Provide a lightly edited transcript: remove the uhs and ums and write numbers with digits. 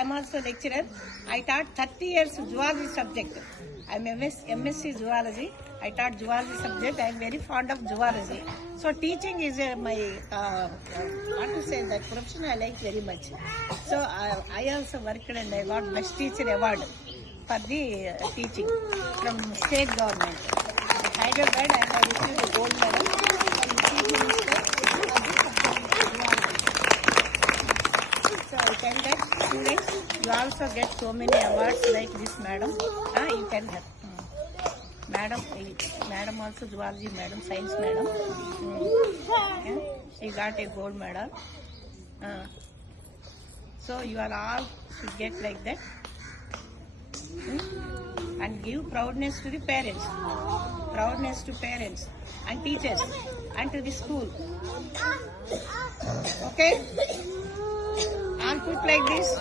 am also lecturer. I taught 30 years zoology subject. I am MSc zoology. I taught zoology subject. I am very fond of zoology. So teaching is my what to say, that profession I like very much. So I also worked and I got best teacher award for the teaching from state government. At Hyderabad, and I received a gold medal from the Chief Minister for the subject. So I tell that students, you also get so many awards like this, madam. You can have. Madam also zoology madam, science madam. Yeah, she got a gold medal. So you are all should get like that. And give proudness to the parents, and teachers and to the school. Okay, all put like this.